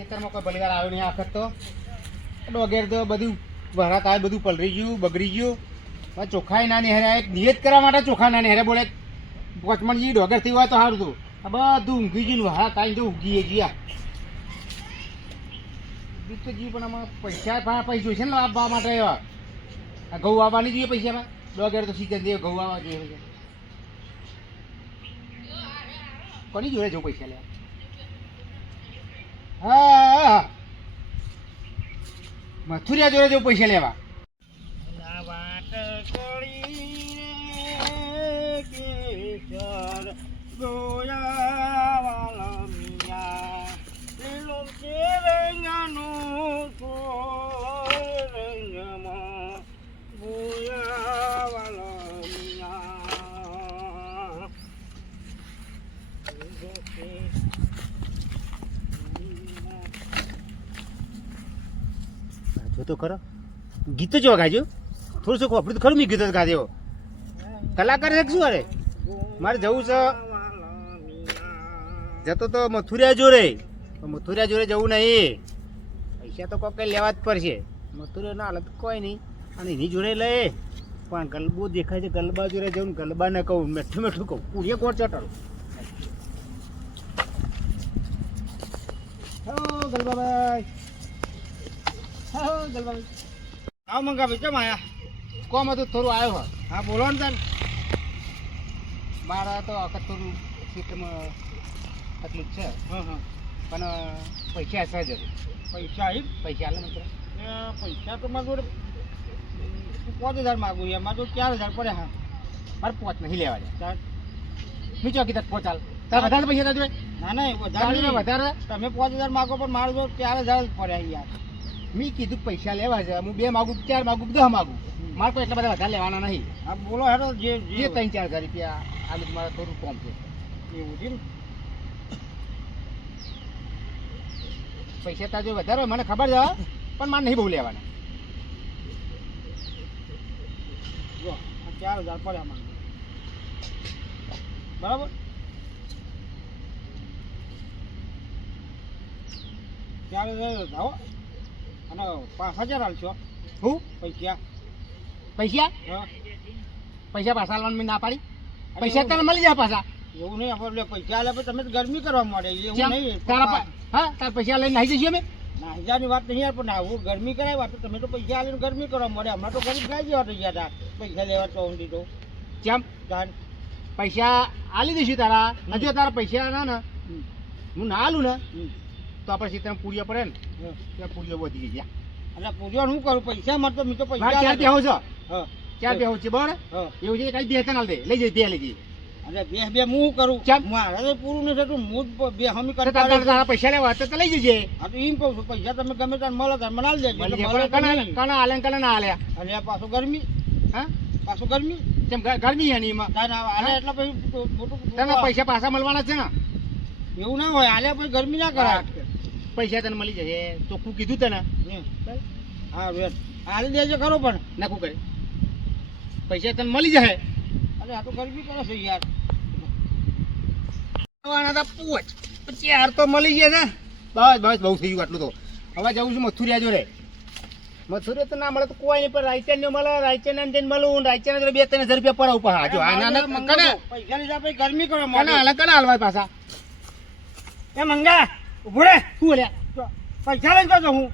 ખેતરમાં કોઈ બલિવાર આવ્યો નહીં આખત તો વગેરે તો બધું વરાત આવે બધું પલરી ગયું બગડી ગયું ચોખ્ખાઈ ના નેહરે નિયત કરવા માટે ચોખ્ખા ના નેહરે બોલે પચમણજી ડોગર થી હોય તો સારું હતું આ બધું ઊંઘી ગયું વરાત આવી તો ઊંઘી ગયા તો જી પણ આમાં પૈસા છે ને આપવા માટે એવા આ ઘઉં આવવાની જોઈએ પૈસામાં ડોગર તો સીઝન દે ઘઉં આવવા જોઈએ કોની જોડે જવું પૈસા લેવા હા મથુરિયા જોડે જવું પૈસા લેવા જો તો ખરો ગીતો જો ગાજો થોડું શું આપણું તો ખરું મેં ગીતો ગાજો કલાકાર છે શું અરે મારે જવું છે જતો તો મથુરિયા જોડે મથુરિયા જોડે જવું નહીં પૈસા તો કોઈ કઈ લેવા જ પડશે મથુરિયા ના હાલત કોઈ નહીં અને એની જોડે લે પણ ગલબો દેખાય છે ગલબા જોડે જવું ગલબા ને કહું મેઠું મેઠું કહું પૂરીએ કોણ ચટાડું ગલબાભાઈ ગલબાભાઈ આવો મંગાભાઈ કેમ આયા કોમ હતું થોડું આવ્યો હોય હા બોલો ને તાર મારા તો વખત થોડું સીટમાં તકલીફ છે પણ પૈસા હશે જરૂર પૈસા આવી પૈસા હાલે મિત્ર પૈસા તો મારા જોડે 5000 માગું યાર મારે તો 4000 પડે હા મારે 5 નહીં લેવા જાય હું ચોકી તક પહોંચાલ તાર વધારે પૈસા તાર જોડે ના ના વધારે તમે 5000 માગો પણ મારે તો 4000 જ પડે યાર મેં કીધું પૈસા લેવા છે હું 2 માગું 4 માગું 10 માગું મારે કોઈ એટલા બધા વધારે લેવાના નહીં હા બોલો હેડો જે 3-4000 રૂપિયા આલુ મારે થોડું કોમ છે એવું છે ને પૈસા તાજો વધારે હોય મને ખબર છે પણ મારે નહીં બહુ લેવાના જો 4000 પડ્યા મને બરાબર ત્યારે જાઓ અને 5000 આલશો હું પૈસા પૈસા પૈસા પાછા આલવાનું મેં ના પાડી પૈસા તને મળી જાય પાછા એવું નહીં આપણે પૈસા આલે પછી તમે ગરમી કરવા મળે એવું નહીં તારા હા તારા પૈસા લઈને નાહી જઈએ અમે નાહી વાત નહીં યાર પણ આવું ગરમી કરાય વાત તમે તો પૈસા આલીને ગરમી કરવા મળે હમણાં તો ગરીબ ખાઈ જવા થઈ ગયા પૈસા લેવા તો દીધો કેમ પૈસા આલી દઈશું તારા હજુ તારા પૈસા ના ને હું ના આલું ને તો આપણે સીતા પૂરીઓ પડે ને ત્યાં પૂરીઓ વધી ગયા એટલે પૂરીઓ શું કરું પૈસા મળતો મેં તો પૈસા ક્યાં બેહો છો ક્યાં બેહો છે બરાબર એવું છે કઈ બે તને દે લઈ જઈ બે લઈ જઈ અરે બે હું કરું મારે પૂરું નથી થતું હું બે હમી કરતા તારા પૈસા લેવા તો લઈ જજે હા તો એમ કહું છું પૈસા તમે ગમે ત્યારે મળો ત્યારે મનાલ જાય કણા આલે કણા ના આલ્યા અને પાછું ગરમી હા પાછું ગરમી કેમ ગરમી એની એમાં આલે એટલે પછી તને પૈસા પાછા મળવાના છે ને એવું ના હોય આલે પછી ગરમી ના કરાય પૈસા તને મળી જશે ચોખ્ખું કીધું તને હા વેટ આલી દેજો ખરો પણ નાખું કરે પૈસા તને મળી જશે અરે આ તો ગરમી કરે છે યાર પૂછ પછી યાર તો મળી ગયા છે બસ બહુ થઈ ગયું આટલું તો હવે જવું છું મથુરિયા જોડે મથુરિયા તો ના મળે તો કોઈ નહીં પણ રાયચંદ મળે રાયચંદ જઈને મળું રાયચંદ 2-3000 રૂપિયા પર ઉપર હા જો પૈસા લીધા પછી ગરમી કરો કના હાલવા પાછા એ મંગા ઉભો રે શું લ્યા પૈસા લઈને જતો હું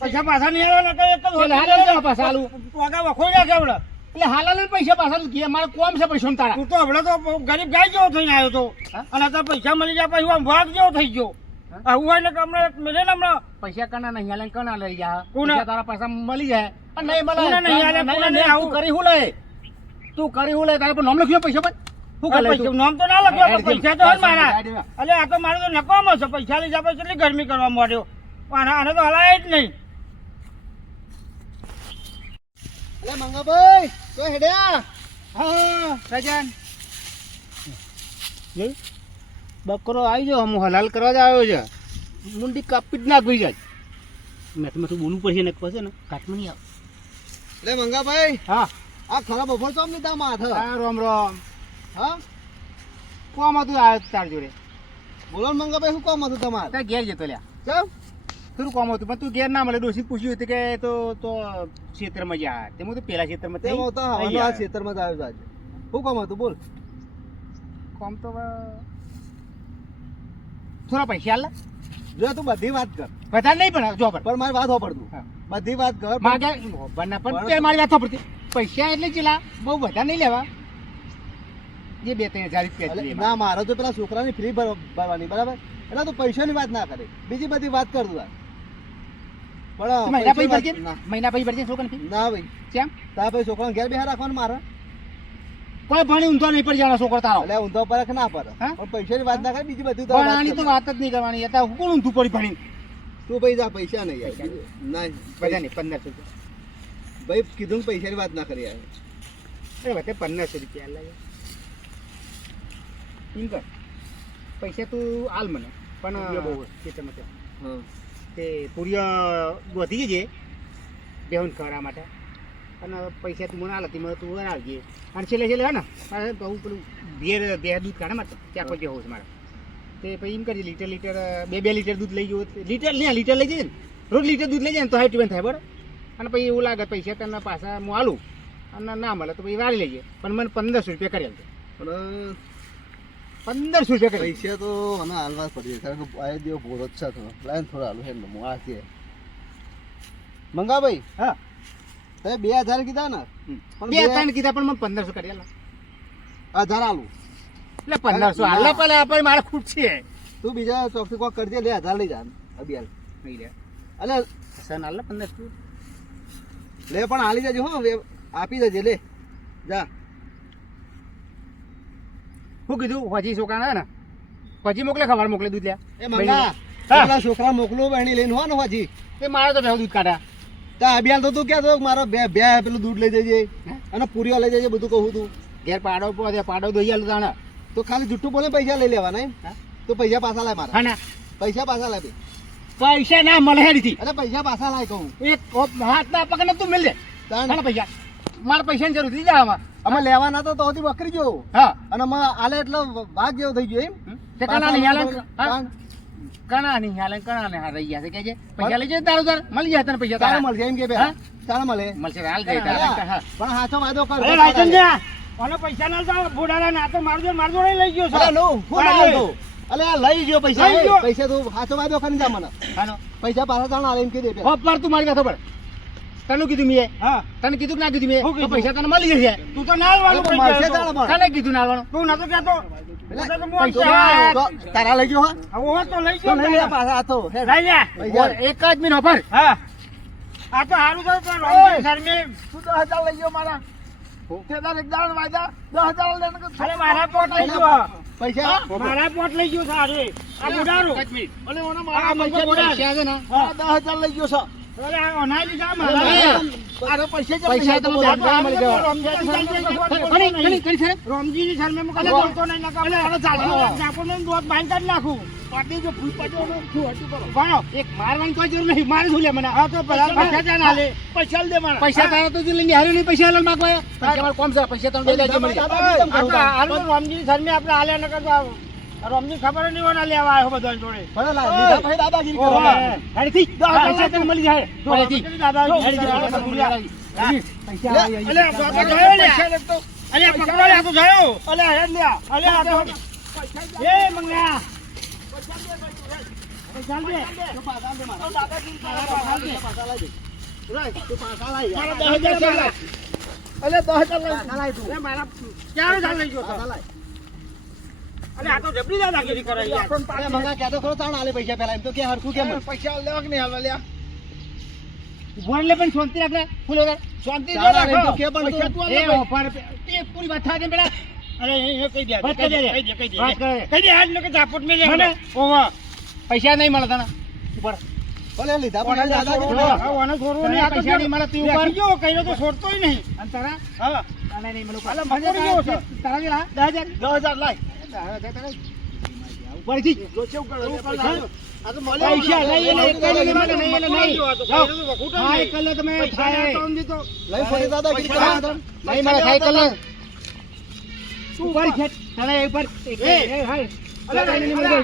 પૈસા પાછા નહીં આવ્યા પાછા આલું આગા વખોઈ ગયા કેવડે એટલે હાલ પૈસા પાછા મારે કોમ છે પૈસા તારા તું તો હમણાં તો ગરીબ ગાય જેવો થઈને આવ્યો તો અને અત્યારે પૈસા મળી જાય પછી આમ વાઘ જેવો થઈ ગયો આવું હોય ને કે હમણાં મેળે ને હમણાં પૈસા કના નહીં હાલે કના લઈ જાય તારા પૈસા મળી જાય પણ નહીં મળે નહીં આવું કરી હું લે તું કરી હું લે તારે નામ લખ્યો પૈસા પણ નામ તો ના લખ્યો પૈસા તો મારા એટલે આ તો મારે તો નકામો છે પૈસા લઈ જાય કેટલી ગરમી કરવા માંડ્યો આને તો હલાય જ નહીં અરે મંગાભાઈ તો હેડ્યા હા સજન બકરો આવી જાવ હું હલાલ કરવા જ આવ્યો છે મુંડી કાપી જ નાખવી જાય મેં તો બોલવું પડશે ને પછી ને કાટમાં નહીં આવે અરે મંગાભાઈ હા આ ખરા બપોર તો અમને તા માથ હા રામ રામ હા કોમ હતું આવ્યો તાર જોડે બોલો મંગાભાઈ શું કોમ હતું તમારે ત્યાં ઘેર જતો લ્યા કેમ થોડું કામ હતું પણ તું ઘેર ના મળે ડોસી પૂછ્યું હતું કે તો ક્ષેત્રમાં જા તે હું તો પેલા ક્ષેત્રમાં તે હું તો હવાનો આ ખેતરમાં જ આવ્યો છું આજે. શું કામ હતું બોલ. કામ તો થોડા પૈસા આલે જો તું બધી વાત કર બધા નહીં પણ જો પણ મારી વાત હોપડતું હા. બધી વાત કર માગે બના પણ તે મારી વાત પડતી પૈસા એટલે ચેલા બહુ બધા નહીં લેવા જે 2-3 હજાર અલે, રૂપિયા ના મારો તો પેલા છોકરાની ફ્રી ભરવાની બરાબર એટલે તું પૈસાની વાત ના કરે બીજી બધી વાત કર તું પણ મહિના પછી પૈસાની ભરજે વાત ના. મહિના પછી ભરજે છોકરાને ફી ના ભાઈ કેમ તારા પછી છોકરાને ઘેર બેહા રાખવાનું મારે કોઈ ભણી ઊંધો નહીં પડી જવાનો છોકરો તારો એટલે ઊંધો પડે કે ના પડે હા? પણ પૈસાની વાત ના કરે બીજી બધી તો વાત ભણાની તો કર. વાત જ નહીં કરવાની હતા કોણ ઊંધું પડી ભણી તું ભાઈ જા પૈસા નહીં યાર ના બધા નહીં 1500 રૂપિયા ભાઈ કીધું કે પૈસાની વાત ના કરી યાર અરે વખતે 1500 રૂપિયા લાગે એમ કર પૈસા તું હાલ મને પણ ખેતરમાં ત્યાં હા તે પૂરિયા ગોતી જજે બેહુન ખવડાવવા માટે અને પૈસા તું મને હાલ હતી મને તું આવજે અને છેલ્લે હે ને મારે બહુ પેલું બે દૂધ કાઢે મારે ત્યાં કોઈ હોશ મારે તે પછી એમ કરજે લીટર 2 લીટર દૂધ લઈ જવું લીટર લઈ જજે ને રોજ લીટર દૂધ લઈ જાય ને તો 60 થાય બરાબર અને પછી એવું લાગે પૈસા તને પાછા હું આલું અને ના મળે તો પછી વાળી લેજે પણ મને 1500 રૂપિયા કરી આપજો પણ 1500 રૂપિયા કરી પૈસા તો મને હાલવા જ પડશે કારણ કે આ દિવસ બોરો જ છે તો લાઈન થોડા હાલું હેડ હું આ છે મંગા ભાઈ હા તે 2000 કીધા ને પણ 2-3 કીધા પણ મને 1500 કરી આલો 1000 આલું એટલે 1500 હાલ પેલા આપણે મારે ખૂટ છે તું બીજા ચોકથી કોક કરજે લે 1000 લઈ જા અબિયાલ નહીં રે અલે સન હાલ 1500 લે પણ હાલી જજો હો આપી દેજે લે જા શું કીધું હજી છોકરા ને પછી મોકલે ખબર મોકલે દૂધ લ્યા એ મંગા પેલા છોકરા મોકલો બહેણી લઈને હો ને હજી તે મારે તો ભેવ દૂધ કાઢા તા અબિયાલ તો તું ક્યાં તો મારો બે પેલું દૂધ લઈ જજે અને પૂરીઓ લઈ જજે બધું કહું તું ઘેર પાડો દોઈ આલું તાણે તો ખાલી જુઠ્ઠું બોલે પૈસા લઈ લેવાના એમ હા? તો પૈસા પાછા લાય મારા હા ના પૈસા પાછા લાય બે પૈસા ના મળે હેડીથી અરે પૈસા પાછા લાય કહું એક હાથ ના પકડ તું મિલ દે તાણ હા પૈસા મારે પૈસાની જરૂર થઈ જાય આમાં અમે લેવાના તો તોથી બકરી ગયો હા અને અમે આલે એટલે ભાગ જેવો થઈ ગયો એમ તે કણા નહીં હાલે તાણ કણા નહીં હાલે કણા ને રહી ગયા છે કે છે પૈસા લઈ જાય તારું તાર મળી જાય તને પૈસા તારે તારા મળશે એમ કે બે હા? તારે મળે મળશે હાલ જાય તારા હા પણ હાચો વાયદો કર અરે લાયસન્સ દે ઓને પૈસા ના તો બોડાલા ના તો મારજો નહીં લઈ ગયો અરે નો ફૂલ આવતો અલે આ લઈ ગયો પૈસા લઈ ગયો. પૈસા તું હાચો વાયદો કરીને જા મને હાનો પૈસા પાછા તાણ આલે એમ કે દે બે પર તું મારી વાત પર તને કીધું મેં હા તને કીધું કે ના કીધું મેં તો પૈસા તને મળી જશે તું તો ના અરે પણ મળશે તારે પણ. તને કીધું ના આવવાનું તું નતો કહેતો તો તારા લઈ ગયો હા હવે તો લઈ તો લઈ લે પાછા આ તો હેડ. લઈ લે પૈસા. એક જ મિનિટ ઓફર હા આ તો હારું તો સર મે તું 10,000 લઈ ગયો મારા તેદાર એક દાડ વાયદા 10,000 લેને કે અરે મારા પોટ લઈ ગયો પૈસા મારા પોટ લઈ ગયો સારે આ બુડારો અલે ઓના આ મારા પૈસા પૈસા છે ને હા 10,000 લઈ ગયો છે અરે આ ઓનાઈ જા અરે મારા પૈસા પૈસા તમે બધા મળી ગયા ગયો કણી સર રોમજી ની શરમે મુકા બોલતો નહીં નકા અરે ચાલો જાપોને દોત બાંધ કાઢ નાખું પાટી જો ફૂલ પાટી નો શું હટુ કરો કોનો એક મારવાની કોઈ જરૂર નહીં મારે શું લે મને હા તો પૈસા જા ના લે પૈસા દે મને પૈસા તારા તો લઈને હારે નહીં પૈસા લઈને માંગવા તમારે કોમ છે પૈસા તમે દે દેજો મળી જાય હાલો રોમજી ની શરમે આપણે હાલે ન કરતો રોમજી ખબર નહીં હોના લેવા આવ્યો બધા જોડે ભલે લા લીધા પછી દાદાગીરી કરો હેડથી પૈસા તને મળી જાય હેડથી પૈસા અલે આ તો ગયો લે અલે પકડો લે આ તો ગયો અલે હેડ લે અલે આ તો એ મંગા પૈસા દે તો પાછા દે મારા દાદાગીરી પાછા દે તું પાછા લાય મારા 10,000 લાય અલે 10,000 લાય તું અરે મારા ક્યારે ચાલ લઈ ગયો પાછા લાય અરે આ તો જબરી દાદાગીરી કરે યાર અરે મંગા કે તો ખરો તાણ આલે પૈસા પહેલા એમ તો કે હરખું કેમ પૈસા લેવા કે નહીં હાલવા લ્યા બોલે પણ શાંતિ રાખ લે ફૂલ વગર શાંતિ જો તારા એમ તો રાખો કે પણ પૈસા તું- તું એ ઓફર તે પૂરી વાત થાય પેલા અરે એ કહી દે વાત કહી દે આજ લોકો ઝાપટ મે લે મને ઓવા પૈસા નહીં મળે તને ઉપર ભલે લીધા પણ દાદાગીરી હા ઓને છોડવો નહીં આ તો પૈસા નહીં મળે તું ઉપર જો કઈનો તો છોડતોય નહીં અને તારા હા તાને નહીં મળે અલે મને કેવો છે તારા જેલા 10,000 લાય ઉપરથી જો કેવું કરે આ તો મળે પૈસા લઈ લે એક કઈ મને નહીં એટલે નહીં હા એક કલે તમે થાય લઈ ફરી દાદાગીરી કરો નહીં મારે થાય કલે ઉપર ખેત તને ઉપર એ હાય અલે નહીં મળે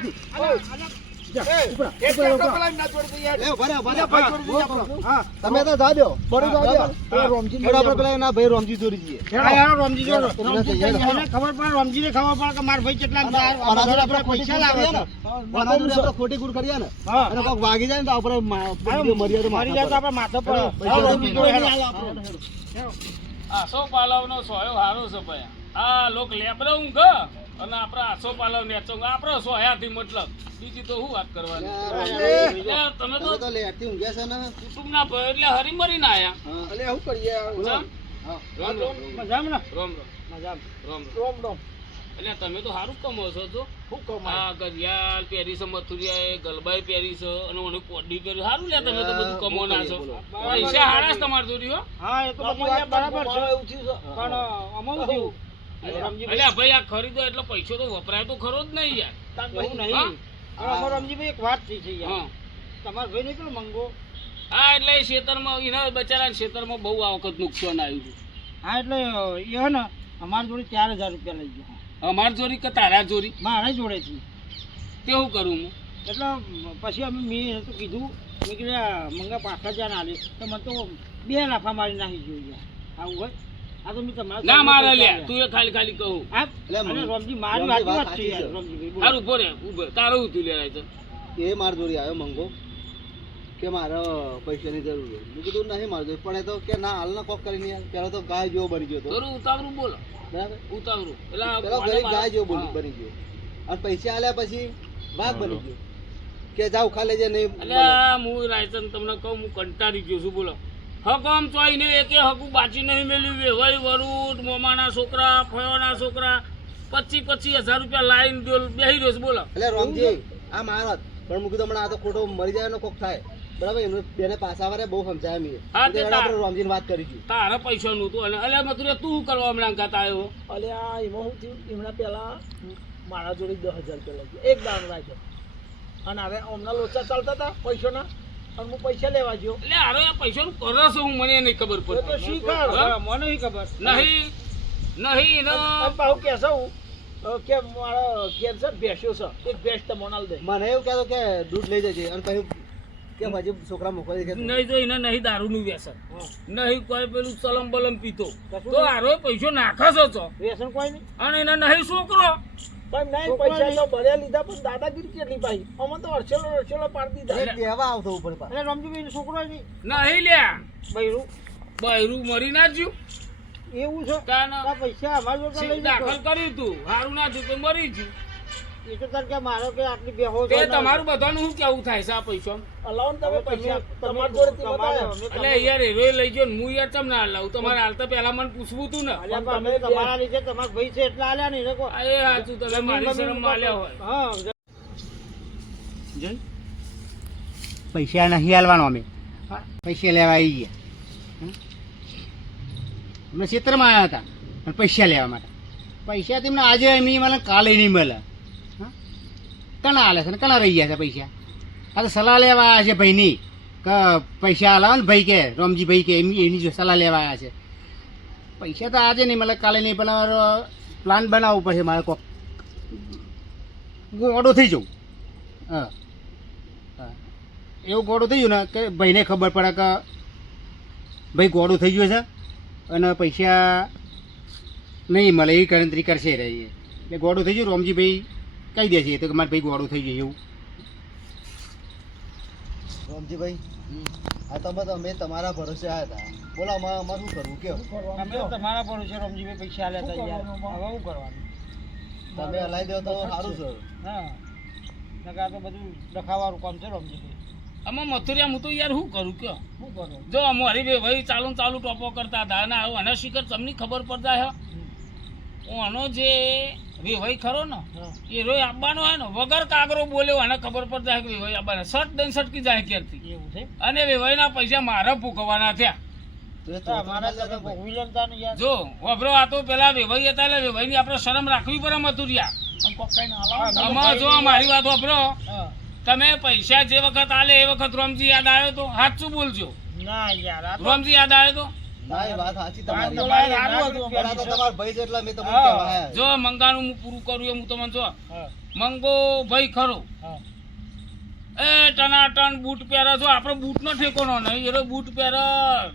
જા, એ, ઉપરા, એ ઉપરા, આપણે ઉપરા. પેલા ના છોડી દઈએ. એ ભરે, ભરે. હા, ભાઈ છોડી દઈએ હા, આપણે. હા. તમે તો જા દો. બરોબર, જા દો. હા. રોમજી આપણે પેલા એના ભાઈ રોમજી જોડી જઈએ. હા, યાર, રમજી જો. હેડો, રમજી હેડો. એને ખબર પડે, રમજીને ખબર પડે કે મારા ભાઈ કેટલા અને આ બધા આપણે પૈસા લાવે છે. આના જોડે આપણે ખોટી ગુડ કરીએ ને હા. અને કોક વાગી જાય ને તો આપણે મર્યાદા મરી જાય તો આપણે માથે પડે. હેડો, હા, પૈસા રમજી હેડો. જોડે નહીં હાલે આપણે. હેડો. આસો પાલવનો સોયો હારો છે ભાઈ આ લોક લેબરા ઊંઘ અને આપણા આસો પાલવ નેચો આપણો સોયાથી મતલબ બીજી તો શું વાત કરવાની એટલે તમે તો તમે તો લેટથી ઊંઘ્યા છે ને કુટુંબના ભય એટલે હરીમરીને આયા હા. અલે શું કરીએ ચમ? હા. રોમ રોમ મજામાં ને? રોમ રોમ મજામાં. રોમ રોમ રોમ. એટલે તમે તો સારું કમો છો તો શું કહું મારે? આ ગરિયાલ પહેરી છે મથુરિયા ગલબાઈ પહેરી છે અને મને કોડી પહેરી સારું લે તમે તો બધું કમો ના છો પૈસા હારા છે તમારી જોડી હો હા, એ તો બધી વાત બરાબર છે. પણ આમાં શું થયું? રમજીભાઈ, એટલે ભાઈ આ ખરીદો એટલે પૈસો તો વપરાય તો ખરો જ નહીં યાર એવું નહીં. હા? હવે અમારે રમજીભાઈ એક વાત થઈ છે યાર. હા તમારા ભાઈ નહીં પેલો મંગો. હા એટલે એ ખેતરમાં એના બચારા ખેતરમાં બહુ આ વખત નુકસાન આવ્યું છે હા, એટલે એ હે ને અમારી જોડે 4000 રૂપિયા લઈ ગયો. અમાર ચોરી કે તારા ચોરી મારા જોડે છે. કેવું કરું હું એટલે પછી અમે મેં તો કીધું મેં કીધું આ મંગા પાછા જ્યાં ના લે તો મને તો 2 લાફા મારી નાખી જોઈએ આવું હોય. આ તો મેં તમારા ના મારે લે પૈસા તું એ ખાલી ખાલી કહું આ એટલે અને રમજી મારી રમજી વાત વાત છે યાર. સાચી છે. રમજીભાઈ બોલો. હારું ઉભો રે ઉભો તારું તું લે તો એ માર જોડી આવ્યો મંગો કે મારે પૈસાની જરૂર છે મેં કીધું નહીં માર જોડે પણ એ તો કે ના હાલ ના કોક કરીને યાર પેલો તો ગાય જેવો બની ગયો હતો તારું ઉતાવળું બોલો બરાબર ઉતાવળું એટલે આ પેલો મને ગરીબ મારે- ગાય જેવો હા. બની ગયો અને પૈસા આલ્યા પછી વાઘ બની ગયો કે જાવ ખાલે જે નહીં એટલે આ હું રાયતન તમને કહું હું કંટાળી ગયો છું બોલો હક આમ ચોઈને એકે હકું બાચી નહીં મેલ્યું વેવાઈ વરુડ મોમાના છોકરા ફયોના છોકરા 25,000 રૂપિયા લાઈન બેહી રહ્યો છે બોલો એટલે રોમજી આ મારત પણ મૂકી તો હમણાં આ તો ખોટો મરી જાય કોક થાય બરાબર એમને બેને પાછા વારે બહુ સમજાય મેં હા, તે એટલે આપણે રોમજીને વાત કરી હતી તારા પૈસાનું હતું અને અલ્યા મથુરે તું શું કરવા હમણાં કાતા આવ્યો અલે આ એમાં શું થયું એમના પહેલા મારા જોડે 10,000 રૂપિયા લાગ્યો એક દાણ રાખ્યો અને હવે હમણાં લોચા ચાલતા હતા પૈસાના અને હું પૈસા લેવા ગયો એટલે હારો આ પૈસાનું કરો છો હું મને નહીં ખબર એ તો પડતી શીખર. હા? હા, મને નહીં ખબર. નહીં નહીં અને પાછું કહેશે હું કે મારા ઘેર છે ભેંસો છે એક ભેંસ તમને આલ દે મને એવું કહેતો કે દૂધ લઈ જજે અને કહ્યું કે હજી છોકરા મોકલી કે નહીં તો એને નહીં દારૂનું વ્યસન નહીં કોઈ પેલું સલમ બલમ પીતો કશું તો હારો પૈસો નાખો છો વ્યસન કોઈ નહીં. અને એને નહીં છોકરો પણ નહીં છોકરા પૈસા નહીં. તો ભર્યા લીધા પણ દાદાગીરી કેટલી ભાઈ અમે તો અડસેલો પાડી દીધા કહેવા આવતો ઉપર પાછો. એટલે રમજીભાઈ છોકરો નહીં નહીં લ્યા બૈરું બૈરું મરી ના જ્યું એવું છે. કાન આ પૈસા અમારા જોડે લઈ દાખલ જતો. કર્યું તું હારું ના થયું તો મરી જ્યું એ તો તાર કે મારો કે આટલી બેહો તે તમારું બધાનું શું કેવું થાય છે આ પૈસા અલાઉન તમે હવે પૈસા તમે- તમારા જોડે થી તમારે- બતાવ્યા. એટલે યાર એરોય લઈ ગયો ને હું યાર ચમ ના લાવું તમારે હાલતા પહેલા મને પૂછવું તું ને અલ્યા પણ અમે તમારા લીધે તમારા ભાઈ છે એટલે આલ્યા નહીં લોકો. આ એ સાચું તમે મારી શરમ માલ્યા હોય હા પૈસા નહીં હાલવાનો અમે પૈસા લેવા આવી ગયા અમે ક્ષેત્રમાં આવ્યા હતા અને પૈસા લેવા માટે પૈસા તેમને આજે એમની મળે કાલે નહીં મળે હા? કણા હાલે છે ને કણા રહી ગયા છે પૈસા આ તો સલાહ લેવા આવ્યા છે ભાઈની કે પૈસા હાલાવો ને ભાઈ કે રોમજી ભાઈ કે એની જો સલાહ લેવા આવ્યા છે પૈસા તો આજે નહીં મળે કાલે નહીં પણ હવે પ્લાન બનાવવું પડશે મારે કોક ગોળો થઈ જવું હા હા. એવું ગોળું થઈ ગયું ને કે ભાઈને ખબર પડે કે ભાઈ ગોળું થઈ ગયું છે અને પૈસા નહીં મળે એવી ગણતરી કરશે રહી એટલે ગોળું થઈ ગયું રોમજીભાઈ કહી દે છે તો કે મારે ભાઈ ગોળું થઈ ગયું એવું રોમજીભાઈ આ તો અમે તમારા ભરોસે આવ્યા હતા બોલો અમારે શું કરવું કેવું અમે તમારા પર છે રોમજીભાઈ પૈસા આલ્યા હતા યાર હવે શું કરવાનું તમે હલાવી દો તો સારું છે હા નકર આ તો બધું ડખાવાનું કામ છે રોમજીભાઈ આમાં મથુરિયા હું તો યાર શું કરું કયો શું કરો જો અમારી ભાઈ ચાલુ ટોપો કરતા હતા અને આના શિખર તમને ખબર પડતા હે આનો જે વેવાઈ ખરો ને હા એ રોય આપવાનો હોય ને વગર કાગરો બોલ્યો આને ખબર પડતા હે કે વેવાઈ આપવાના સટ દઈને સટકી જાય ક્યારથી એવું છે અને વેવાઈના પૈસા મારા ભૂકવાના થયા તો એ તો અમારા તો ભોગવીલતા ને યાર જો વબરો આ તો પેલા વેવાઈ હતા એટલે વેવાઈની આપણે શરમ રાખવી પડે મથુરિયા પણ કોક કઈ ના અલાઉન હા, આમાં જો મારી વાત વબરો હા તમે પૈસા જે વખત આલે એ વખત રોમજી યાદ આવ્યો તો સાચું બોલજો ના યાર આ તો રોમજી યાદ આવ્યો તો ના એ વાત સાચી વાત તમારી તો પણ સારું હતું. આ તો તમારા ભાઈ છે એટલે મેં તમને હા. કહેવા આવ્યા. જો મંગાનું હું પૂરું કરું એમ હું તમને જો હા મંગો ભાઈ ખરો હા એ ટનાટન બૂટ પહેરે છો આપણે બૂટનો ઠેકોનો નહીં એનો બૂટ પહેરે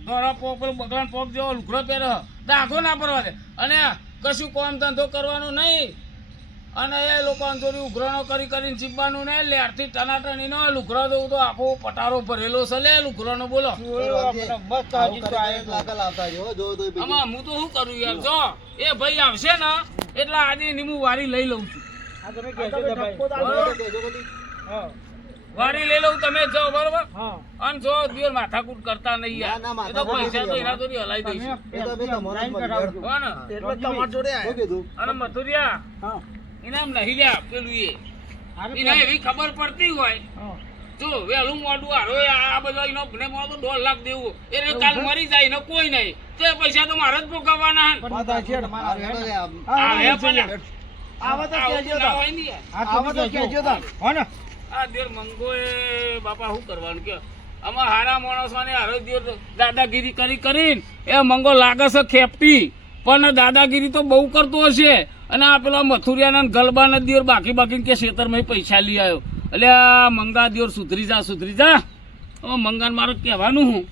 ધોળા પોક પેલો બગલાન પોક જેવો લુગડો પહેરે દાખો ના પડવા દે અને કશું કામ ધંધો કરવાનો નહીં અને એ લોકો જોડી ઉઘરાણો કરીને ચીપવાનું ને લેરથી ટનાટન એનો લુગડો દઉં તો આખો પટારો ભરેલો છે લે લુગડોનો બોલો મસ્ત આવું હજી તો કરીને આવ્યો. લાકડા લાવતા રહ્યો, જો તો એ બીજું. આમાં હું તો શું કરું યાર જો એ ભાઈ આવશે ને એટલે આજે ની હું વારી લઈ લઉં છું આ તમે આ કહેજો તમે તો ભાઈ. ધક્કો તો આલ્યો. તો કહેજો કદી. હા વારી લઈ લઉં તમે જો બરોબર હા અને જો દિવસ માથાકૂટ કરતા નહીં યાર ના, ના, એ તો માથાકૂટ પૈસા તો નહીં એના તો હલાઈ દઈશું એ તો અમે તમારો જ મળી કરાવજો. હો ને એટલે જ તમારા જોડે શું આયા. કીધું? અને મથુરિયા હા એને એમ નહીં લ્યા પેલું એને એવી ખબર પડતી હોય હા જો વહેલું મોડું હારો આ બધા એનો મને મળો તો 2 લાખ દેવું એટલે કાલ મરી જાય એનો કોઈ નહીં તો એ પૈસા તો મારે જ ભોગવવાના હે. પણ દાદા છે તમારા આ હેડો લે, આમ. આ હે હા પણ આવા તો આવું કહેજો ના તા. હોય ને યાર. આવા તો કહેજો તા. હો ને આ દેર મંગો એ બાપા શું કરવાનું કે આમાં હારા માણસોને હારો દેર દાદાગીરી કરીને એ મંગો લાગે છે ખેપટી પણ દાદાગીરી તો બહુ કરતો હશે અને આ પેલા મથુરિયાના ગલબાના દિયોર બાકી કે ખેતરમાં પૈસા લઈ આવ્યો એટલે આ મંગા દિયોર સુધરી જા હવે મંગાને મારે કહેવાનું હું